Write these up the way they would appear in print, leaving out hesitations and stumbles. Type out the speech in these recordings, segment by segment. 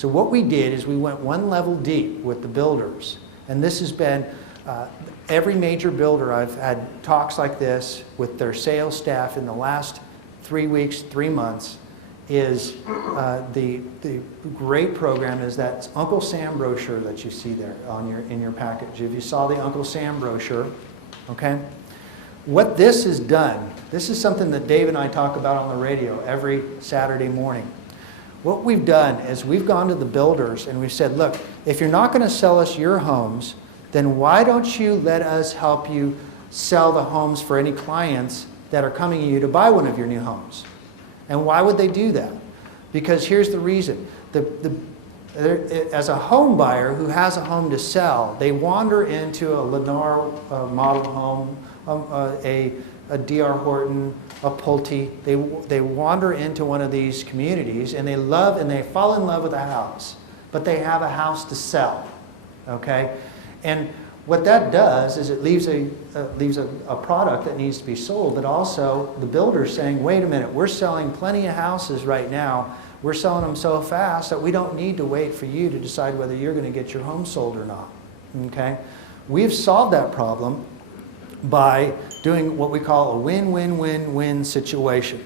So what we did is we went one level deep with the builders. And this has been, every major builder, I've had talks like this with their sales staff in the last 3 weeks, 3 months, is the great program is that Uncle Sam brochure that you see there in your package. If you saw the Uncle Sam brochure, okay? What this has done, this is something that Dave and I talk about on the radio every Saturday morning. What we've done is we've gone to the builders and we've said, look, if you're not going to sell us your homes, then why don't you let us help you sell the homes for any clients that are coming to you to buy one of your new homes? And why would they do that? Because here's the reason. As a home buyer who has a home to sell, they wander into a Lennar model home, a D.R. Horton, a Pulte. They wander into one of these communities and they love and they fall in love with a house, but they have a house to sell, okay? And what that does is it leaves a product that needs to be sold, but also the builder's saying, wait a minute, we're selling plenty of houses right now. We're selling them so fast that we don't need to wait for you to decide whether you're going to get your home sold or not, okay? We've solved that problem by doing what we call a win-win-win-win situation,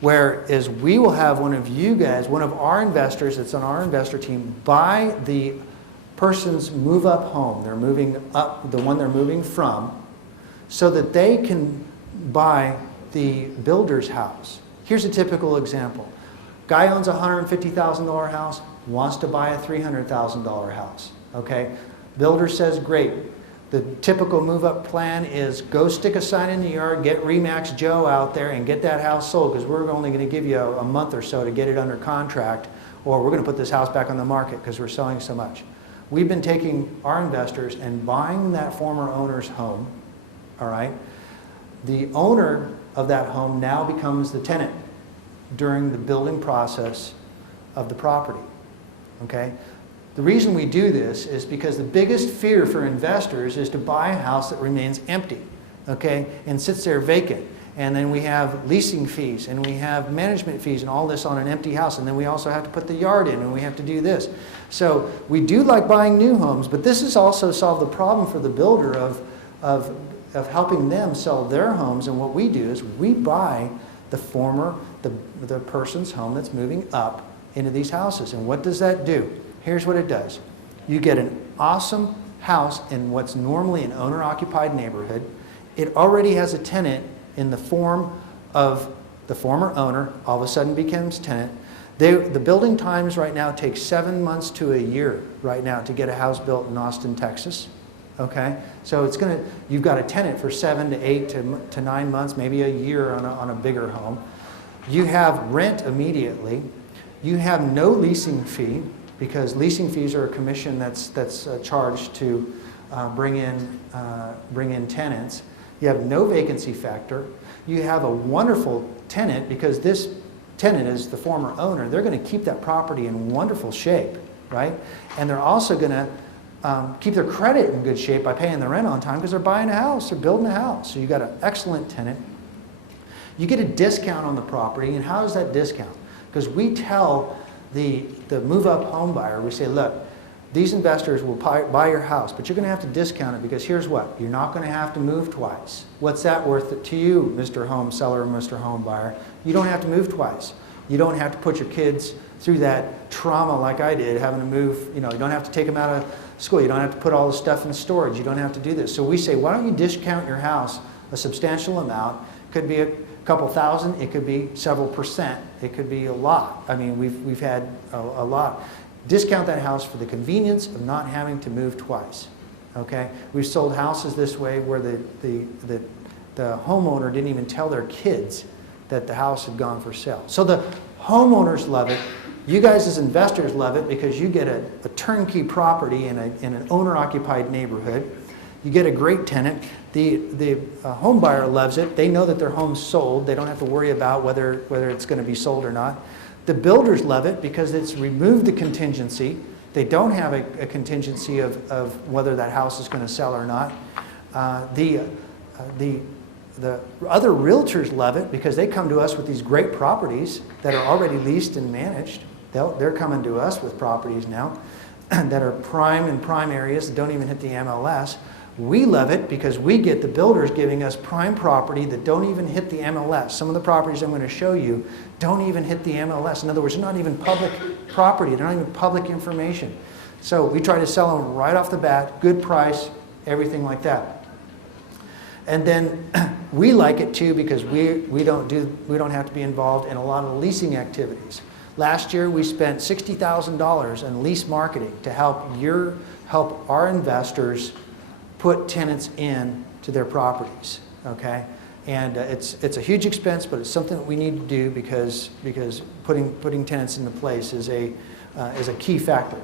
whereas we will have one of you guys, one of our investors that's on our investor team, buy the person's move-up home. They're moving up, the one they're moving from, so that they can buy the builder's house. Here's a typical example. Guy owns a $150,000 house, wants to buy a $300,000 house, okay? Builder says, great. The typical move-up plan is go stick a sign in the yard, get RE/MAX Joe out there and get that house sold, because we're only going to give you a month or so to get it under contract, or we're going to put this house back on the market because we're selling so much. We've been taking our investors and buying that former owner's home, all right? The owner of that home now becomes the tenant during the building process of the property, okay? The reason we do this is because the biggest fear for investors is to buy a house that remains empty, okay, and sits there vacant. And then we have leasing fees, and we have management fees, and all this on an empty house. And then we also have to put the yard in, and we have to do this. So we do like buying new homes, but this has also solved the problem for the builder of helping them sell their homes. And what we do is we buy the person's home that's moving up into these houses. And what does that do? Here's what it does. You get an awesome house in what's normally an owner-occupied neighborhood. It already has a tenant in the form of the former owner, all of a sudden becomes tenant. The building times right now take 7 months to a year right now to get a house built in Austin, Texas. Okay, so you've got a tenant for 7 to 8 to 9 months, maybe a year on a bigger home. You have rent immediately. You have no leasing fee, because leasing fees are a commission that's charged to bring in tenants. You have no vacancy factor. You have a wonderful tenant, because this tenant is the former owner. They're going to keep that property in wonderful shape, right? And they're also going to keep their credit in good shape by paying the rent on time, because they're buying a house, they're building a house. So you've got an excellent tenant. You get a discount on the property, and how is that discount? Because we tell the move-up home buyer, we say, look, these investors will buy your house, but you're going to have to discount it, because here's what, you're not going to have to move twice. What's that worth to you, Mr. Home Seller or Mr. Home Buyer? You don't have to move twice. You don't have to put your kids through that trauma like I did, having to move, you don't have to take them out of school. You don't have to put all the stuff in storage. You don't have to do this. So we say, why don't you discount your house a substantial amount? Could be a couple thousand, it could be several percent, it could be a lot. I mean, we've had a lot. Discount that house for the convenience of not having to move twice, okay? We've sold houses this way where the homeowner didn't even tell their kids that the house had gone for sale. So the homeowners love it. You guys as investors love it, because you get a turnkey property in an owner-occupied neighborhood. You get a great tenant. The home buyer loves it. They know that their home's sold. They don't have to worry about whether it's going to be sold or not. The builders love it because it's removed the contingency. They don't have a contingency of whether that house is going to sell or not. The other realtors love it because they come to us with these great properties that are already leased and managed. They're coming to us with properties now that are prime in prime areas that don't even hit the MLS. We love it because we get the builders giving us prime property that don't even hit the MLS. Some of the properties I'm going to show you don't even hit the MLS. In other words, they're not even public property. They're not even public information. So we try to sell them right off the bat, good price, everything like that. And then we like it too because we don't have to be involved in a lot of leasing activities. Last year we spent $60,000 in lease marketing to help our investors put tenants in to their properties, okay? And it's a huge expense, but it's something that we need to do because putting tenants into place is a key factor.